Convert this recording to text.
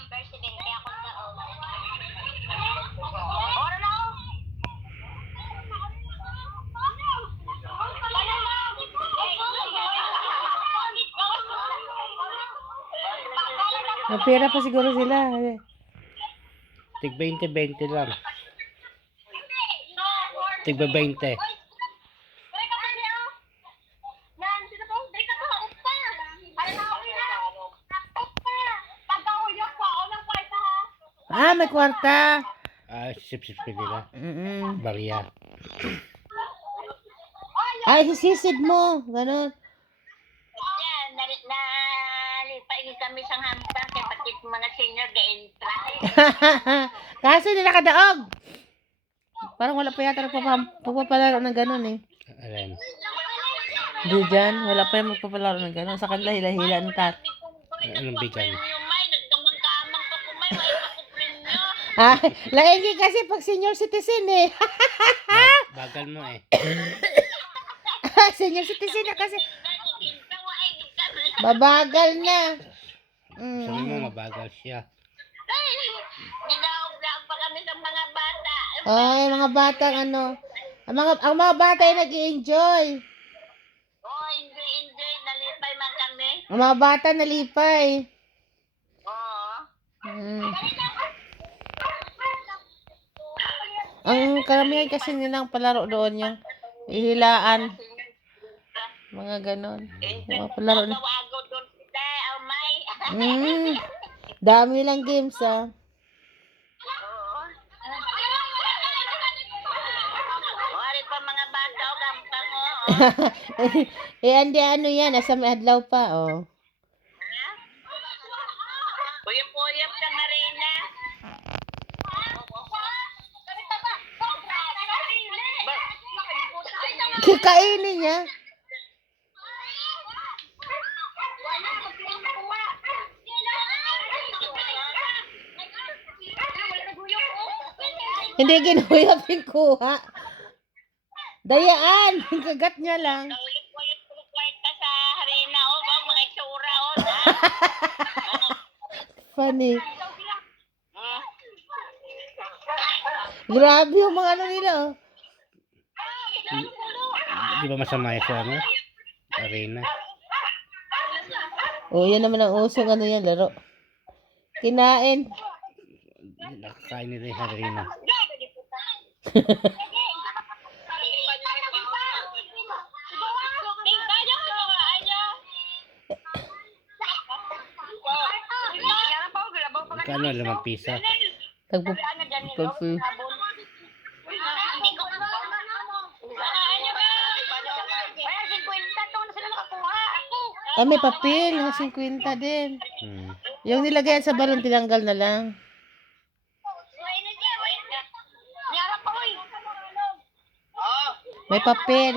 number 70 ako sa Ora na ako. May pera pa siguro sila. Tig 20-20 lang. Tig 20. Ah, may kwarta. Sip-sip nila. Barya. Ay, sisisid mo. Ganon. Yan, nalipain kami sa hampan kay patit mga senior ga-entra. Kaso hindi nakadaog. Parang wala pa yata magpapalaro ng ganon eh. Alin? Di dyan, wala pa yung magpapalaro ng ganon. Sa kanila hila-hila ng tat. Anong bigan? Nagkamang-kamang pa kumay, may pakuprin nyo. Ah, laingi kasi pag senior citizen eh. Bagal mo eh. Senior citizen na kasi. Babagal na. Sabi mo mabagal siya. Ginaog-laog pa kami sa mga bata. Ay, mga batang ano. Ang mga bata ay nag-i-enjoy. Oh, enjoy. Nalipay man kami. Ang mga bata nalipay. Oo. Ang karamihan kasi nilang palaro doon yung ihilaan. Mga ganon. Mga palaro na. Gawago doon sila, Almay. Dami lang games ah. Oo. Wari pa mga bata o gampang o. Andi ano yan, nasa may adlaw pa oh. Puyop-puyop ka Marina. Kikainin niya. Hindi ginuyot yung kuha. Dayaan, kagat niya lang. Puyop-puyop ka sa harina o mga itsura o. Funny. Grabe yung mga ano nila oh. Di ba masama yung sa ano? Arena. Oh, yan naman ang usong ano yan, laro. Kinain. Nakakain nila yung arena. Magkano? 5 piso? Tagpo. Ah, may papel. Yung 50 din. Yung nilagay sa balon, tinanggal na lang. May papel.